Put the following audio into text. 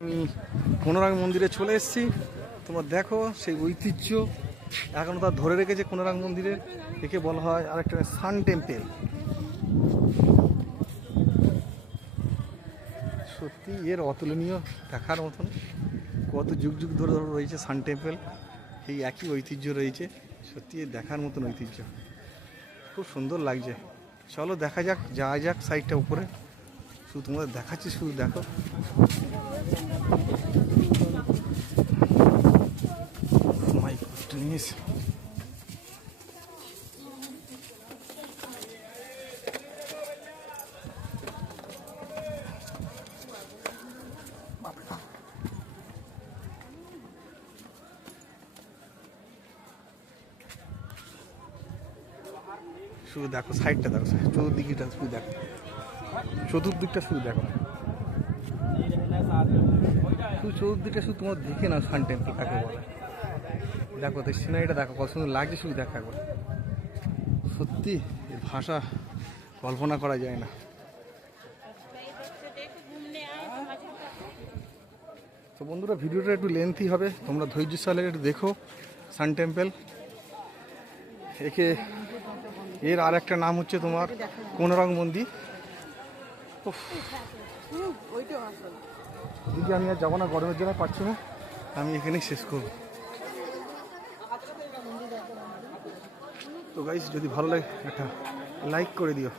আমি কোনারাগ মন্দিরে চলে এসেছি। তোমরা দেখো সেই ঐতিহ্য। এখনও তার ধরে রেখেছে কোনারাগ মন্দিরে। একে বলা হয় আরেকটা সান টেম্পেল। সত্যি, এর অতুলনীয় দেখার মতন কত যুগ যুগ ধরে ধরে রয়েছে সান টেম্পেল। এই একই ঐতিহ্য রয়েছে। সত্যি, এর দেখার মতন ঐতিহ্য। খুব সুন্দর লাগছে। চলো দেখা যাক, যাওয়া যাক সাইডটা উপরে। শুধু তোমাদের দেখাচ্ছি শুধু দেখো। শুধু দেখো সাইডটা দেখো চতুর্দিকটা শুধু দেখো। চতুর্দিকটা শুধু দেখো। শুধু চতুর্দিকটা শুধু তোমার দেখে না সান টেম্পল কাকে বলে। দেখো, তো সিনারিটা দেখো, কত সুন্দর লাগছে শুধু দেখা একবার। সত্যি ভাষা কল্পনা করা যায় না। তো বন্ধুরা, ভিডিওটা একটু লেন্থি হবে। তোমরা ধৈর্য সালে একটু দেখো সান টেম্পল একে, এর আর একটা নাম হচ্ছে তোমার কোনরং মন্দির। দিদি আমি আর যাব না গরমের জন্য পারছি না। আমি এখানেই শেষ করব। তো গাইস যদি ভালো লাগে একটা লাইক করে দিও।